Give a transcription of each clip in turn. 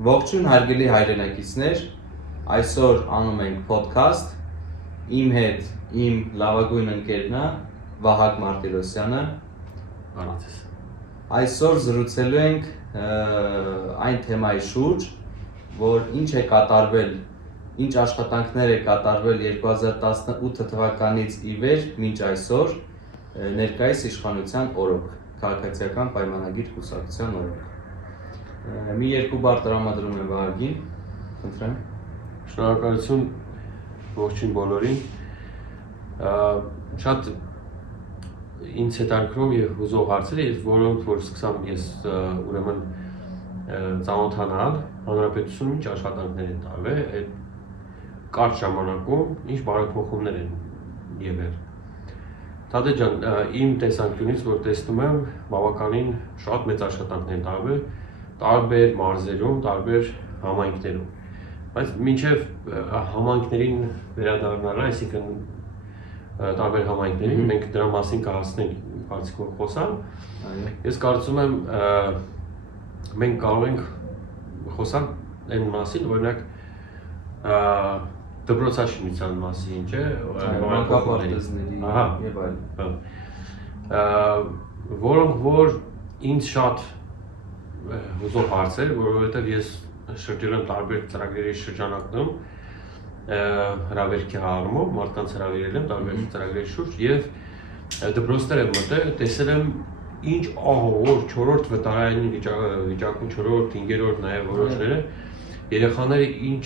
Ողջույն հարգելի հայրենակիցներ, այսօր անում ենք podcast, իմ հետ իմ լավագույն ընկերն է Վահագ Մարտիրոսյանը։ Այսօր զրուցելու ենք այն թեմայի շուրջ, որ ինչ է կատարվել, ինչ աշխատանքներ է կատարվել 2018 թվականից ի վեր մինչ այսօր ներկայիս իշխանության օրոք, քաղաքացիական պայմանագիր կուսակցության օրոք։ Մի երկու բառ տրամադրում եմ Վահագին, խնդրեմ։ Շնորհակալություն ողջույն բոլորին։ Շատ ինձ հետաքրքրող եւ հուզող հարցեր էր, որոնք որ սկսամ ես ուրեմն ծանոթանալ հանրապետությունում ինչ աշխատանքներ են տարվել, այդ կարճ ժամանակում ինչ բարեփոխումներ են եղել։ Տադե ջան, իմ տեսանկյունից որ տեսնում եմ, բավականին շատ մեծ աշխատանքներ են տարվել տարբեր մարզերում, տարբեր համայնքներում, բայց մինչև համայնքներին վերադառնալը, այսինքն տարբեր համայնքներին, մենք դրա մասին կհասնենք բարձիկով խոսալ։ Ես կարծում եմ, մենք կարող ենք խոսալ այն մասին, օրինակ դպրոցաշինության մասին, չէ՞, մանկապարտեզների եւ այլն, որոնք որ ինձ շատ հուզող հարց էր, որովհետև ես շրջել եմ տարբեր ծրագրերի շրջանակներում հրավերքի առումով, մարդկանց հրավիրել եմ տարբեր ծրագրերի շուրջ եւ դպրոցներ եմ մտել, տեսել եմ ինչ ահավոր 4-րդ վտարանի վիճակում 4-րդ, 5-րդ նաեւ որոշները երեխաները ինչ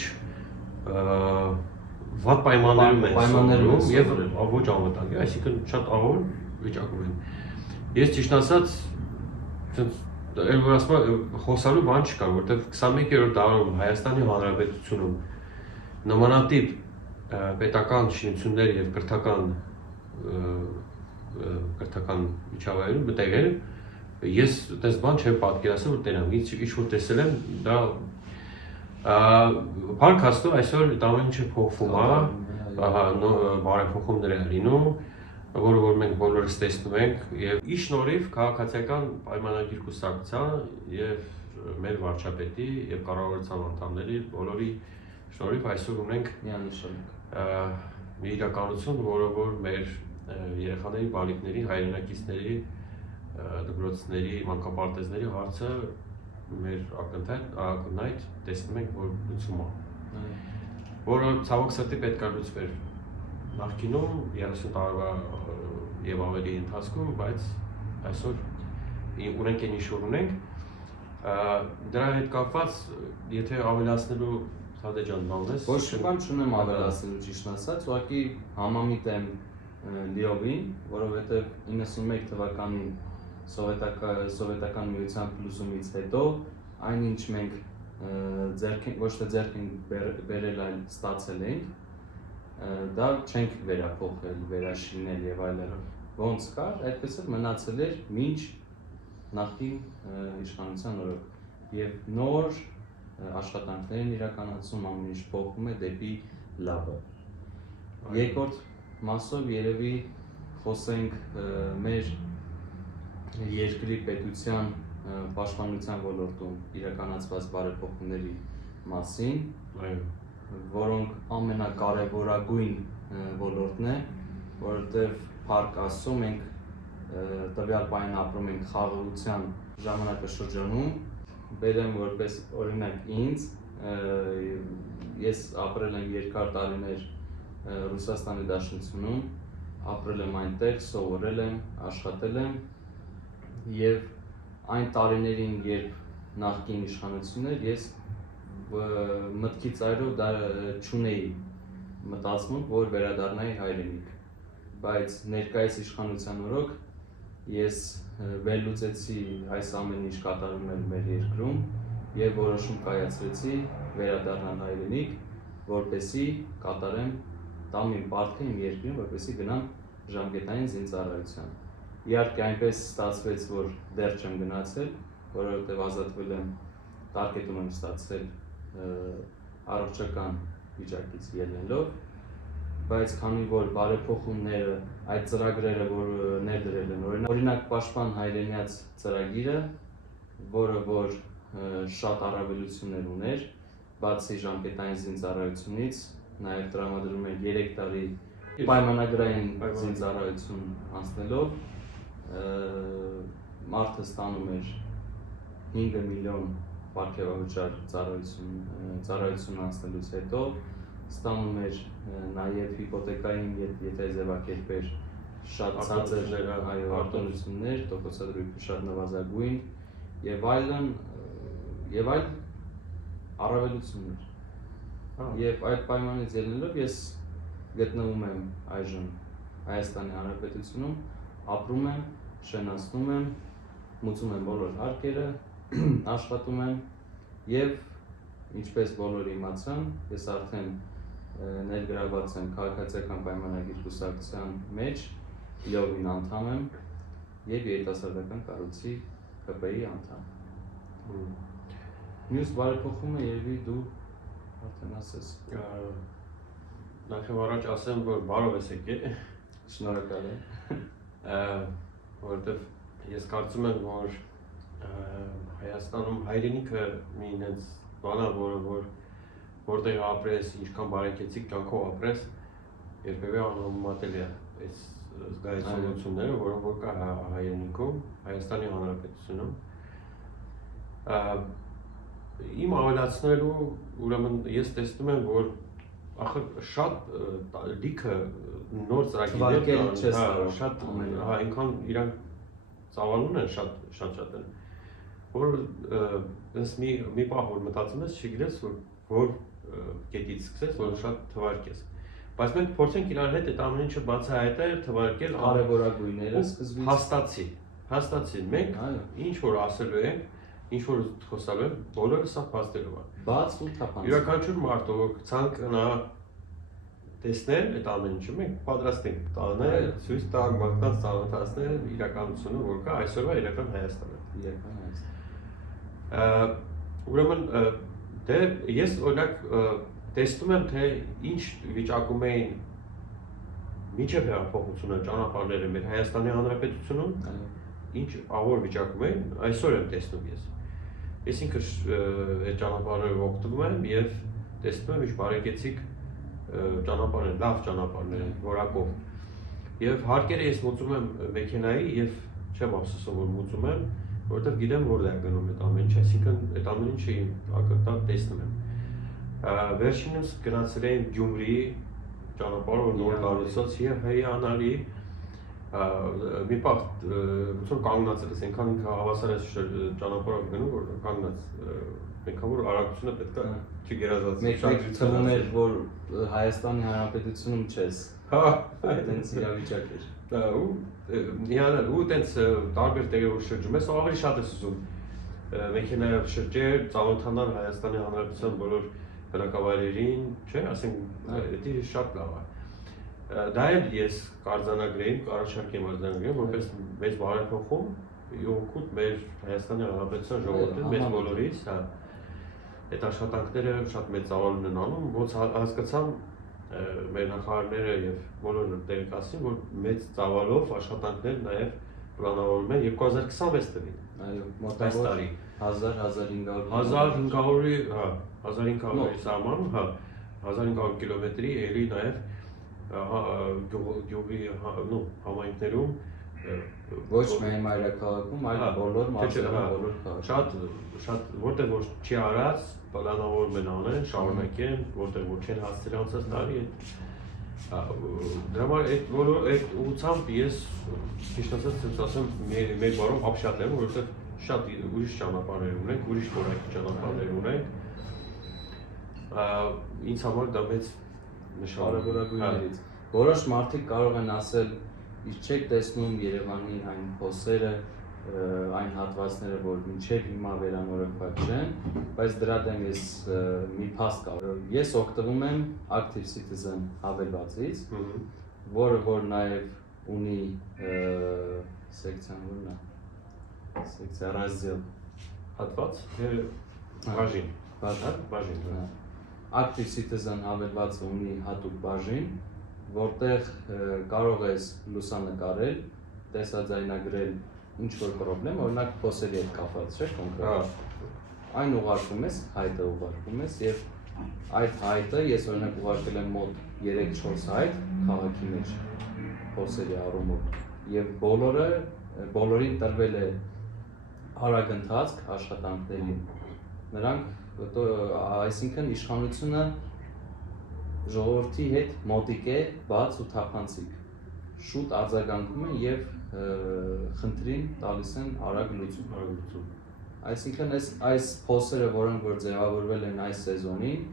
վատ պայմաններում են եւ ոչ անվտանգ, այսինքն շատ ահավոր վիճակում են։ Ես ճիշտ ասած որ ասում խոսալու բան չկա, որտեղ 21-րդ դարում Հայաստանի Հանրապետությունում նմանատիպ պետական շինություններ եւ կրթական միջավայրում մտել ես այդպես բան չեմ պատկերացնում, որ տենամ, ինչ որ տեսել եմ, դա փառք Աստծո այսօր դա ամեն ինչը փոխվում է, բարեփոխումներ են լինում, որը մենք բոլորս տեսնում ենք եւ ի շնորհիվ քաղաքացիական պայմանագիր կուսակցության եւ մեր վարչապետի եւ կառավարության անդամների բոլորի շնորհիվ այսօր ունենք մի իրականություն, որը որ մեր երեխաների, բալիկների, հայրենակիցների, դպրոցների, մանկապարտեզների հարցը մեր ակնհայտ տեսնում ենք, որ լուծում է, որը ցավոք սրտի պետք է լուծվեր նախկինում 30 տարվա եւ ավելի ընթացքում, բայց այսօր ունենք այն ինչ որ ունենք, դրա հետ կապված, եթե ավելացնելու Սադե ջան բան ունես, ոչ մի բան չունեմ ավելացնելու, ճիշտ ասած, ուղղակի համամիտ եմ լիովին, որովհետեւ 91 թվականին սովետական միության փլուզումից հետո այնինչ մենք ոչ թե ձեռք ենք բերել, այլ ստացել ենք, դա չենք վերափոխել, վերաշինել եւ այլն, ոնց կար, այդպես էլ մնացել էր մինչ նախկին իշխանության օրոք եւ նոր աշխատանքներ են իրականացում, ամեն ինչ փոխվում է դեպի լավը։ Երկրորդ մասով երևի խոսենք մեր երկրի պետության պաշտպանության ոլորտում իրականացված բարեփոխումների մասին, որոնք ամենակարևորագույն ոլորտն է, որովհետև փառք Աստծո մենք տվյալ պահին ապրում ենք խաղաղության ժամանակաշրջանում, բերեմ որպես օրինակ ինձ, ես ապրել եմ երկար տարիներ Ռուսաստանի Դաշնությունում, ապրել եմ այնտեղ, սովորել եմ, աշխատել եմ եւ այն տարիներին, երբ նախկին իշխանություններ ես մտքի ծայրով դա չունեի մտածում, որ վերադառնայի հայրենիք, բայց ներկայիս իշխանության օրոք ես վերլուծեցի այս ամեն ինչ կատարվում էր մեր երկրում եւ որոշում կայացրեցի վերադառնալ հայրենիք, որպեսզի կատարեմ տամ իմ պարտքը իմ երկրին, որպեսզի գնամ ժամկետային զինծառայության։ Իհարկե այնպես ստացվեց, որ դեռ չեմ գնացել, որովհետեւ ազատվել եմ, տարկետում եմ ստացել առողջական վիճակից ելնելով, բայց քանի որ բարեփոխումները, այդ ծրագրերը, որ ներդրել են, օրինակ Պաշտպան հայրենիաց ծրագիրը, որը որ շատ առավելություններ ուներ, բացի ժամկետային զինծառայությունից, նաև տրամադրում էր 3 տարի պայմանագրային զինծառայություն անցնելով, մարդը ստանում էր 5 միլիոն պարգևավճար ծառայություն անցնելուց հետո, ստանում էր նաև հիպոթեկային, եթե ձևակերպեր շատ ցածր արտոնություններ, տոկոսադրույքը շատ նվազագույն եւ այլն եւ այլ առավելություններ։ Եվ այդ պայմանից ելնելով ես գտնվում եմ այժմ Հայաստանի Հանրապետությունում, ապրում եմ, շենացնում եմ, մուծում եմ բոլոր հարկերը, աշխատում եմ եւ ինչպես բոլորը իմացան, ես արդեն ներգրաված եմ քաղաքացիական պայմանագիր կուսակցության մեջ, լիովին անդամ եմ եւ երիտասարդական կառույցի ԿՊ-ի անդամ։ Մյուս բարեփոխումը երևի դու արդեն ասես։ Նախ առաջ ասեմ, որ բարով ես եկել։ Շնորհակալ եմ։ Որովհետեւ ես կարծում եմ, որ Հայաստանում հայրենիքը մի ինձ բան է, որտեղ ապրես, ինչքան բարեկեցիկ կյանքով ապրես, երբևէ անհամեմատելի է այս զգայությունները, որոնք որ կա հայրենիքում, Հայաստանի Հանրապետությունում։ Իմ ավելացնելու, ուրեմն ես տեսնում եմ, որ ախր շատ լիքը նոր ծրագիրներ շատ այնքան իրանք ծավալուն են շատ են, որ մի պահ որ մտածում ես, չգիտես որ կետից սկսես, որ շատ թվարկես։ Բայց մենք փորձենք իրար հետ այդ ամեն ինչը բացահայտել, թվարկել կարևորագույնները սկզբից հաստատছি։ Մենք ինչ որ ասելու ենք, ինչ որ խոսալու ենք, բոլորը սա փաստելով է։ Բաց ու թափանց։ Յուրաքանչյուր մարդ ով ցանկանա տեսնել այդ ամեն ինչը, մենք պատրաստ ենք տանել, ցույց տալ, մարդկանց ծանոթացնել իրականությունը, որ կա այսօրվա իրական Հայաստանը։ Ուրեմն դե ես օրինակ տեսնում եմ, թե ինչ վիճակում էին մինչև հեղափոխությունը ճանապարհները մեր Հայաստանի Հանրապետությունում, ինչ ավոր վիճակում էին, այսօր եմ տեսնում ես։ Ես ինքս այդ ճանապարհով օգտվում եմ եւ տեսնում եմ ինչ բարեկեցիկ ճանապարհներ, լավ ճանապարհներ են որակով։ Եվ հարկերը ես մուծում եմ մեքենայի եւ չեմ ափսոսում որ մուծում եմ, որովհետեւ գիտեմ որտեղ է գնում այդ ամեն ինչ, այսինքն այդ ամեն ինչը իմ ակտակ տեսնում եմ։ Վերջինս գնացել եմ Գյումրի ճանապարհով նոր կառուցած եւ հիանալի մի պահ ոնց կանգնած ես, այնքան հավասար է ճանապարհով գնում, որ կանգնած այնքան որ արագությունը պետք է չգերազանցի։ Մեկ թվում էր, որ Հայաստանի Հանրապետությունում չես։ Հա, այդպես իրավիճակ էր։ Ու միանալ ու այդպես տարբեր տեղերով շրջում ես, ավելի շատ ես ուզում մեքենայով շրջել, ծանոթանալ Հայաստանի Հանրապետության բոլոր բնակավայրերին, չէ՞, ասենք դա շատ լավ է։ Դա էլ ես կարձանագրեի, առաջարկեմ արձանագրեմ, որպես մեծ բարեփոխում իօգուտ մեր Հայաստանի Հանրապետության ժողովրդի, մեծ բոլորից, հա, այդ աշխատանքները շատ մեծ ծավալուն են անում, ոնց հասկացամ մեր նախարարները եւ բոլոր տեղեկացին, որ մեծ ծավալով աշխատանքներ նաեւ պլանավորվում են 2026 թվականին։ Այո, մոտավոր 1500-ի, հա, 1500-ի սահմանում, հա, 1500 կիլոմետրի էլի նաեւ գյուղի համայնքներում ոչ միայն մայրաքաղաքում, այլ բոլոր մարզերում, բոլոր քաղաքներում։ Շատ որտեղ որ չի արած, պլանավորում են անեն, շարունակեն, որտեղ որ չեն հասցրել անցած տարի, դրա համար այդ ուղղությամբ ես ճիշտ ասեմ մեր բարով ապշատել եմ, որովհետև շատ ուրիշ ճանապարհներ ունենք, ուրիշ որակի ճանապարհներ ունենք։ Ինձ համար դա մեծ նշանակություններից։ Որոշ մարդիկ կարող են ասել, իսկ չեք տեսնում Երևանի այն փոսերը, այն հատվածները, որ մինչև հիմա վերանորոգված չեն, բայց դրա դեմ ես մի փաստ կարող։ Ես օգտվում եմ Active Citizen հավելվածից, որը որ նաև ունի սեկցիան որն է, սեկցիա раздел հատված, բաժին։ Active Citizen հավելվածը ունի հատուկ բաժին, որտեղ կարող ես լուսանկարել, տեսաձայնագրել ինչ որ խնդրեմ, օրինակ փոսերի հետ կապված, չէ՞ կոնկրետ։ այն ուղարկում ես, հայտը ուղարկում ես եւ այդ հայտը ես օրինակ ուղարկել եմ մոտ 3-4 հայտ քաղաքի մեջ փոսերի առումով եւ բոլորին տրվել է արագ ընթացք աշխատանքներին։ Նրանք այսինքն իշխանությունը ժողովրդի հետ մոտիկ է, բաց ու թափանցիկ։ Շուտ արձագանքում են եւ խնդրին տալիս են արագ լուծում։ Այսինքն այս փոսերը, որոնք որ ձևավորվել են այս սեզոնին,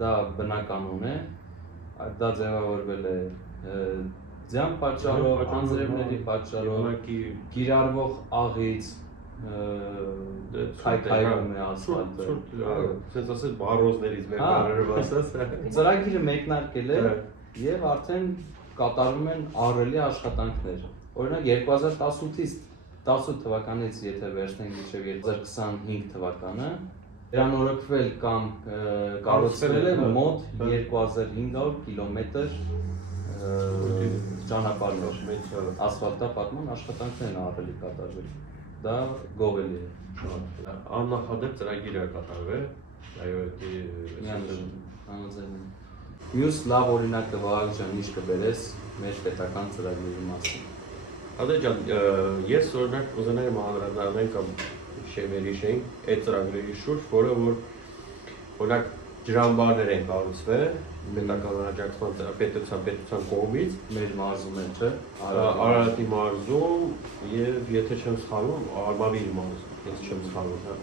դա բնականon է, դա ձևավորվել է ձյան պատճառով, անձրևների պատճառով, կիրառվող աղից, քայքայում է ասֆալտը։ Սենց ասես բարոզներից մեր բարերը ասած։ Ծրագիրը մեկնարկել է եւ արդեն կատարում են ահռելի աշխատանքներ։ Օրինակ 2018-ից 18 թվականից եթե վերցնենք մինչև 2025 թվականը, վերանորոգվել կամ կառուցվել է մոտ 2500 կիլոմետր ճանապարհներ, ասֆալտապատման աշխատանքներ են ահռելի կատարվել։ Դա գովելի է։ Աննախադեպ ծրագիր է կատարվել, այո, համաձայն եմ։ Մյուս լավ օրինակը Վահագն ջան, ինչ կբերես մեր պետական ծրագրերի մասին։ Ադե ջան, ես օրինակ ուզենայի անդրադառնալ կամ շեյմերիշենք այդ ծրագրերի շուրջ, որը որ օրինակ ջրամբարներ են կառուցվել պետական աջակցության պետության կողմից մեր մարզում են, չէ՞։ Արարատի մարզում եւ եթե չեմ սխալվում, Արմավիր մարզում, ես չեմ սխալվում, հա։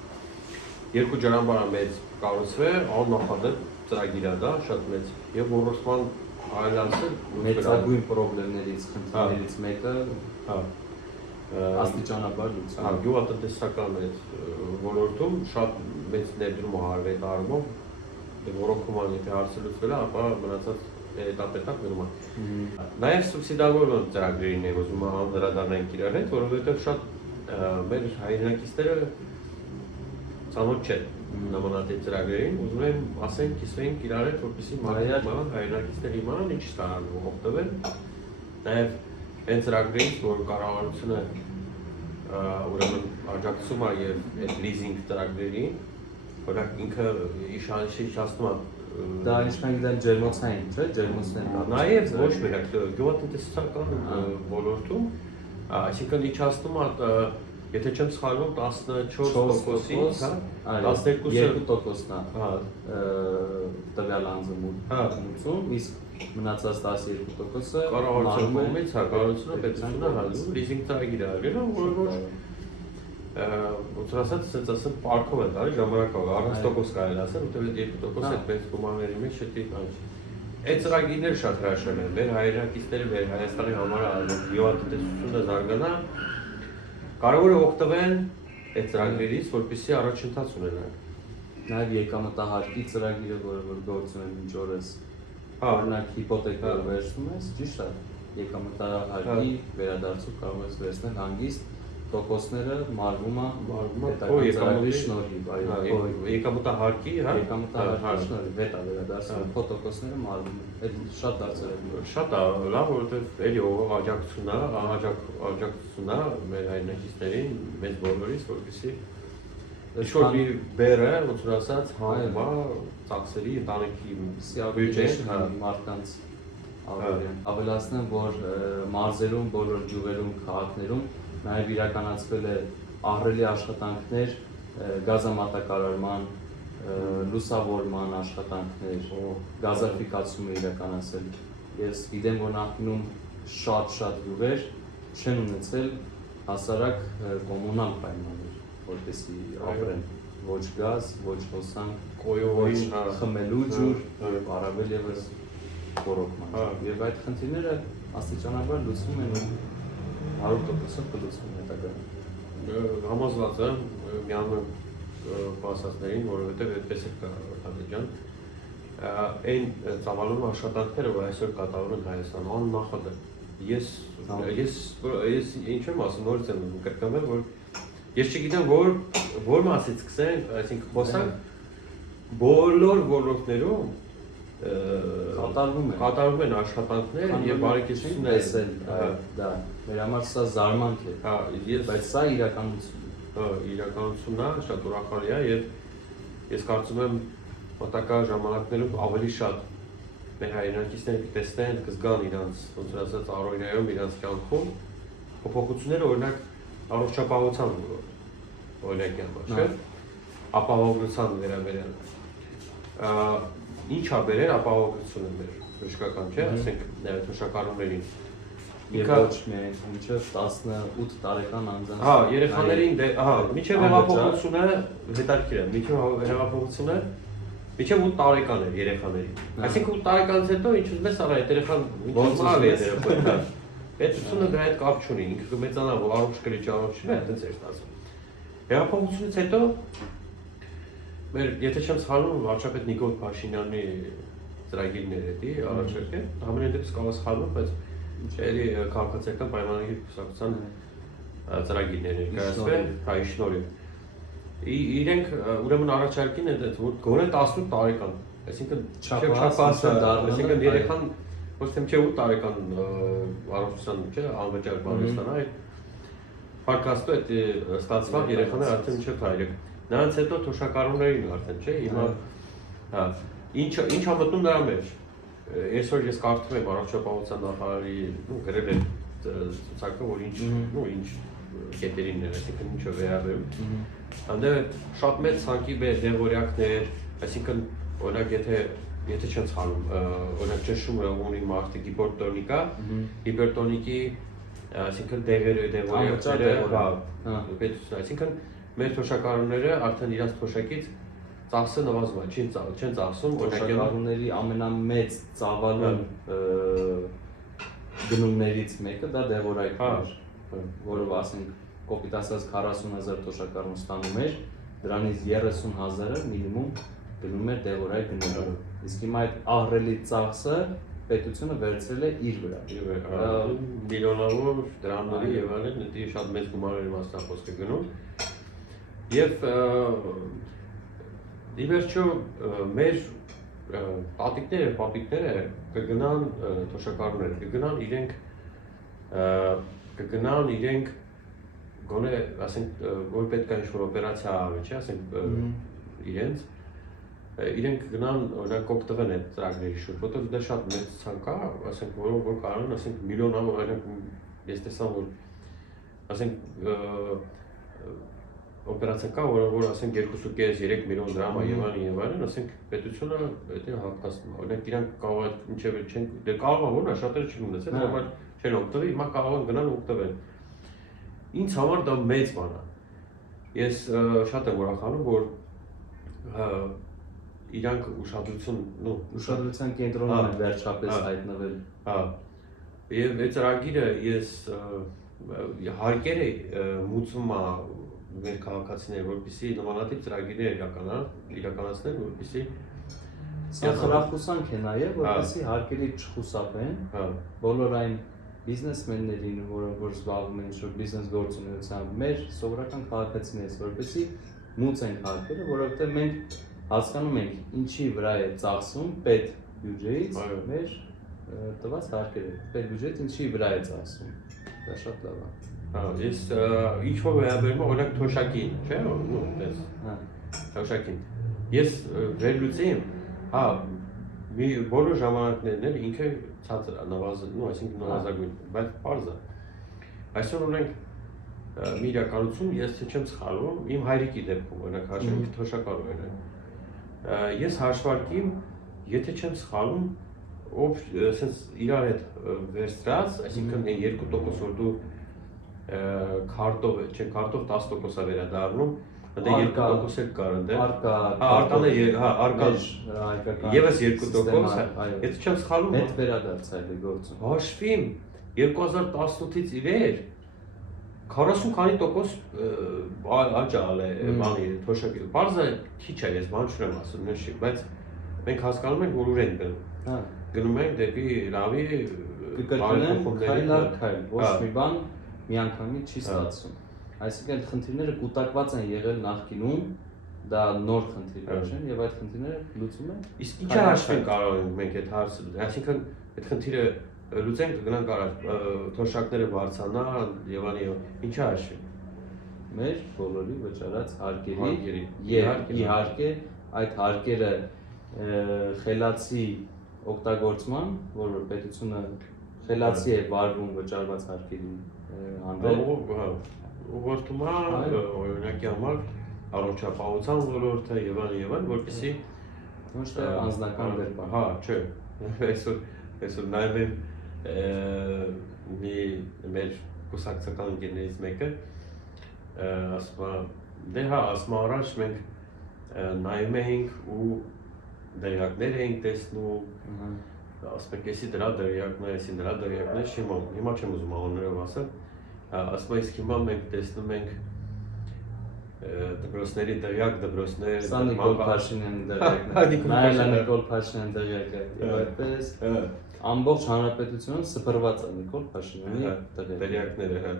Երկու ջրամբար մեծ կառուցվել, աննախադեպ ծրագիր է դա, շատ մեծ եւ ոռոգման այլացել մեծագույն խնդիրներից մեկը, հա, աստիճանաբար լուծում։ Հա, գյուղատնտեսական այդ ոլորտում շատ մեծ ներդրում է արվել առումով, ոռոգման եթե հարցը լուծվել է, ապա մնացած հետապետակ մնում է։ Նաև սուբսիդավորման ծրագրերին է ուզում անդրադառնանք իրար հետ, որովհետև շատ մեր հայրենակիցները ծանոթ չեն նմանատիպ ծրագրերին, ուզում եմ ասենք, կիսվենք իրար հետ, որպեսզի հայրենակիցները իմանան ինչ ստանալու օգտվել։ Նաև այն ծրագրերից, որ կառավարությունը ուրեմն աջակցում է եւ այդ լիզինգ ծրագրերին, օրինակ ինքը իշխանացնում է դա ինչքան գիտեմ ջերմոցային, չէ՞, ջերմոցներ։ Նաև ոչ միակ գյուղատնտեսական ոլորտում, այսինքն իջացնում է, եթե չեմ սխալվում, 14%-ից, հա, 12%-ն է տվյալ անձնություն, իսկ մնացած 12%-ը կառավարության կողմից, հա, կառավարությունը պետությունը հալում լիզինգ ծրագիր է արվել, որը որ ասած, ասենց ասեմ, պարկով է տալի ժամանակով, առանց տոկոս կարել ասել, որտեղ 2% այդ մեծ գումարների մեջ չտի կանչի։ Այդ ծրագիրները շատ հրաշալի են, մեր հայրենակիցները, մեր Հայաստանի համար գյուղատնտեսությունը զարգանա, կարևոր է օգտվել այդ ծրագրերից, որպեսզի առաջընթաց ունենան։ Նաև եկամտահարկի ծրագիրը, որ գործում է մինչ օրս, օրինակ հիպոթեկա վերցնում ես, ճիշտ է, եկամտահարկի վերադարձով կարող ես վերցնել հանգիստ տոկոսները մարվում է ծրագրի շնորհիվ, այո, եկամտահարկի, հա, եկամտահարկի շնորհիվ վետ է վերադարձվում, քո տոկոսները մարվում են, այդ շատ դարձել է։ Շատ է լավ, որովհետև էլի ով աջակցությունն է մեր հայրենակիցներին, մեզ բոլորից, որպեսզի ինչ-որ մի բերը, ոնց ասած, հանգումա ծախսերի ընտանիքի բյուջեն մարդկանց ավելացնեմ, որ մարզերում, բոլոր գյուղերում, քաղաքներում նաև իրականացվել է ահռելի աշխատանքներ, գազամատակարարման, լուսավորման աշխատանքներ, գազաֆիկացում է իրականացել։ Ես գիտեմ, որ նախկինում շատ գյուղեր չեն ունեցել հասարակ կոմունալ պայմաններ, որպեսզի ապրեն, ոչ գազ, ոչ հոսանք, ոչ խմելու ջուր, եւ առավել ևս ոռոգման։ Եվ այդ խնդիրները աստիճանաբար լուծվում են 100% կլուծվում հետագայում։ Համոզված եմ միանում բասացներին, որովհետև այդպես է Արտակոս ջան, այն ծավալուն աշխատանքները, որ այսօր կատարվում են Հայաստանում, աննախադեպ։ Ես ինչ եմ ասում, նորից եմ կրկնվել, որ ես չգիտեմ, որ մասից սկսենք, այսինքն խոսանք բոլոր ոլորտներում կատարվում են աշխատանքներ եւ բարեկեցություններ տեսել, դա մեր համար սա զարմանք է, բայց սա իրականություն իրականությունն է, շատ ուրախալի է եւ ես կարծում եմ մոտակա ժամանակներում ավելի շատ մեր հայրենակիցները կտեսնեն, կզգան իրանց, ոնց ասած, առօրյայում իրանց կյանքում փոփոխությունները, օրինակ առողջապահության օրինակի համար, չէ՞, ապահովության վերաբերյալ։ Ինչ ա բերել ապահովությունը մեր բժշկական, չէ՞, ասենք թոշակառուներին։ Եվ ոչ միայն մինչև 18 տարեկան անձանց։ Հա, երեխաներին, մինչև հեղափոխությունը հետաքրքիր է, մինչև հեղափոխությունը մինչև 8 տարեկան էր երեխաներին։ Այսինքն 8 տարեկանից հետո ինչ ուզում ես արա, այդ երեխան ոնց լավ է երեխա։ Պետությունը դրա հետ կապ չունի, ինքը կմեծանա, որ առողջ կլի, առողջ չէ, այդպես էր ստացվում։ Հեղափոխությունից հետո մեր, եթե չեմ սխալվում, վարչապետ Նիկոլ Փաշինյանի ծրագիրներ էդի առաջարկել, ամենայն դեպս կարող սխալվում, բայց էլի քաղաքացիական պայմանագիր կուսակցության ծրագիրներ ներկայացվել, հա, շնորհիվ։ Իրենք ուրեմն առաջարկին է որ գոնե 18 տարեկան, այսինքն չափահասը դառնալը, այսինքն երեխան ոչ թե չէ 8 տարեկան առողջության, չէ, անվճար բան ստանա, այլ փարկաստու այդ ստացված երեխաները արդեն չէ քայլեք։ Նրանց հետո թոշակառուներին արդեն, չէ, հիմա հա, ինչ ա մտնում նրա մեջ։ Այսօր ես կարդում եմ առողջապահության նախարարի գրել է ցուցակը, որ ինչ կետերին էր, այսինքն ինչը վերաբերում։ Հանդեպ շատ մեծ ցանկի դեղորյակներ, այսինքն օրինակ եթե չեմ սխալվում, օրինակ ճնշումը ունի մարդը հիպերտոնիկա, հիպերտոնիկի, այսինքն դեղորյակները, պետություն, այսինքն մեր թոշակառուները արդեն իրենց թոշակից ծախսը նվազում է, չեն ծախսում, թոշակառուների ամենամեծ ծավալուն գնումներից մեկը դա դեղորայքն էր, որով ասենք կոպիտ ասած 40,000 թոշակառուն ստանում էր, դրանից 30,000-ը մինիմում գնում էր դեղորայք գնելու։ Իսկ հիմա այդ ահռելի ծախսը պետությունը վերցրել է իր վրա։ Միլիոնավոր դրամների եւ այլն, դա շատ մեծ գումարների մասն խոսքը գնում։ Եվ ի վերջո մեր պապիկները կգնան թոշակառուները, կգնան իրենք գոնե, ասենք, որ պետք է ինչ-որ օպերացիա արվի, չէ, ասենք, իրենք գնան, օրինակ, կօգտվեն այդ ծրագրերի շուրջ, որտեղ դա շատ մեծ ցանկ կա, ասենք, որ կարող են, ասենք, միլիոնավոր, օրինակ, ես տեսամ, որ, ասենք, օպերացիա կա, որ ասենք 2.5-3 միլիոն դրամ է եւ այլն, ասենք, պետությունը դա հատկացնում, օրինակ, իրանք կարող է ինչեւ չեն, դե կարող է որ շատերը չեն ունեցել, համար չեն օգտվել, հիմա կարող են գնալ օգտվել։ Ինձ համար դա մեծ բան է։ Ես շատ եմ ուրախանում, որ իրանք ուշադրության կենտրոնում են վերջապես հայտնվել։ Հա։ Եվ այդ ծրագիրը ես հարկեր մուծում է մեր քաղաքացիները, որպեսզի նմանատիպ ծրագիրներ իրականացնեն, որպեսզի սա խրախուսանք է նաև, որպեսզի հարկերից չխուսափեն բոլոր այն բիզնեսմեններին, որ զբաղվում են ինչ-որ բիզնես գործունեությամբ, մեր սովորական քաղաքացիներից, որպեսզի մուծենք հարկերը, որովհետև մենք հասկանում ենք ինչի վրա է ծախսում պետ բյուջեից մեր տված հարկերը, պետ բյուջեից ինչի վրա է ծախսում, դա շատ լավ է։ Ես ինչ-որ վերաբերում օրինակ թոշակին, չէ՞, տես, թոշակին, ես վերլուծեի եմ, հա, բոլոր ժամանակներն էլ ինքը ցածր է, այսինքն նվազագույն, բայց պարզ է։ Այսօր ունենք մի իրականություն, ես չեմ սխալվում, իմ հայրիկի դեպքում, օրինակ հաշվարկի թոշակառուներ են։ Ես հաշվարկիմ, եթե չեմ սխալվում, ով sense իրար հետ վերցրած, այսինքն 2% որ դու քարտով, չէ, քարտով 10% է վերադառնում, դա 2% էլ կար ընդ։ Արկան է, արկա եւս 2%, եթե չեմ սխալվում, հետ վերադարձել է գործում։ Հաշվիմ 2018-ից ի վեր 40 քանի տոկոս աճալ է բանի թոշակի։ Բարձը քիչ է, ես բան չեմ ասում, նշի, բայց մենք հասկանում ենք, որ ուր ենք գնում։ Գնում ենք դեպի լավի քայլ, ոչ մի բան միանգամից չի ստացվում։ Այսինքն խնդիրները կուտակված են եղել նախկինում, դա նոր խնդիրներ չեն եւ այդ խնդիրները լուծում են։ Իսկ ինչա հաշվենք կարող ենք մենք այդ հարցը, այսինքն այդ խնդիրը լուծենք գնանք առաջ, թոշակները բարձրանան եւ այլն, ինչա հաշվենք։ Մեր բոլորի վճարած հարկերի եւ իհարկե այդ հարկերը խելացի օգտագործման, որ պետությունը խելացի է վարվում վճարված հարկերի հանդեպ, ուղղորդում է օրինակի համար առողջապահության ոլորտը եւ այլն, որպեսզի ոչ թե անձնական վերբան։ Հա, չէ։ Այսօր նայում եմ մեր կուսակցական ընկերներից մեկը ասում է, դե հա, ասում առաջ մենք նայում էինք ու դերակներ էինք տեսնում, ասում եք, էսի դրա դերակներ, հիմա չեմ ուզում անուններով ասել, ասում է, իսկ հիմա մենք տեսնում ենք դպրոցների դերյակ, դպրոցներ... Սա Նիկոլ Փաշինյանի դերյակն է, նայել է Նիկոլ Փաշինյանի դերյակը, և այդպես ամբողջ հանրապետությունում սփռված է Նիկոլ Փաշինյանի դերյակները,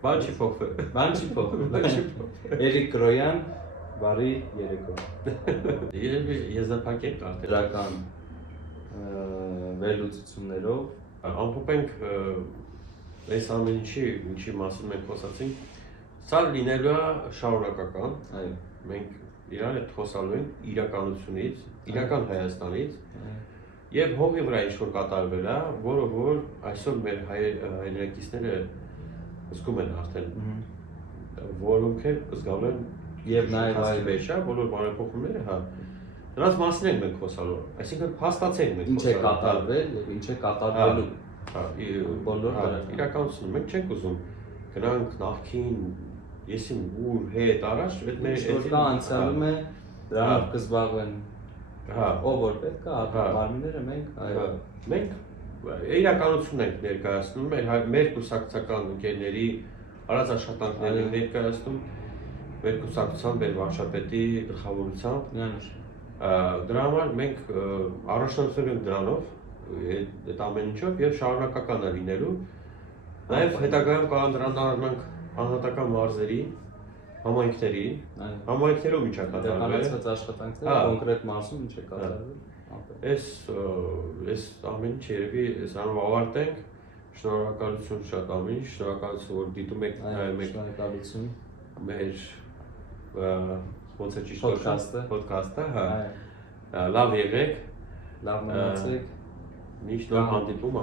բան չի փոխվել։ Բան չի փոխվել։ Էրիկ Կրոյան, բարի երեկո։ Երևի եզրափակենք արդեն։ Դրական վերլուծություններով ամփոփենք այս ամեն ինչի մասին մենք խոսացինք, սա լինելու է շարունակական, մենք իրար հետ խոսալու ենք իրականությունից, իրական Հայաստանից եւ հողի վրա ինչ-որ կատարվել է, որը որ այսօր մեր հայրենակիցները զգում են արդեն, որոնք էլ զգալու են եւ նաեւ այլ վերջա, բոլոր բարեփոխումները, հա, դրանց մասին ենք մենք խոսալու, այսինքն փաստացենք մենք ինչ է կատարվել եւ ինչ է կատարվելու, բոլոր իրականությունը մենք չենք ուզում գնանք նախքին եսիմ ուր հետ առաջ, այդ մեր կա անցյալում է դրանով կզբաղվեն ով որ պետք է, մարմինները մենք իրականությունն ենք ներկայացնում, մեր կուսակցական ընկերների արած աշխատանքներ ենք ներկայացնում, մեր կուսակցության, մեր վարչապետի գլխավորությամբ, դրա համար մենք առաջնորդվել ենք դրանով, այդ ամեն ինչով եւ շարունակական է լինելու, նաեւ հետագայում կանդրադառնանք անհատական մարզերի, համայնքներում ինչ է կատարվել։ Իրականացված աշխատանքները կոնկրետ մարզում ինչ է կատարվել։ Այս ամեն ինչ երևի սրանով ավարտենք։ Շնորհակալություն շատ ամեն ինչ, շնորհակալություն որ դիտում եք շնորհակալություն մեր ոնց է ճիշտ ոդքասթը, հա։ Լավ եղեք, լավ մնացեք, միշտ նոր հանդիպում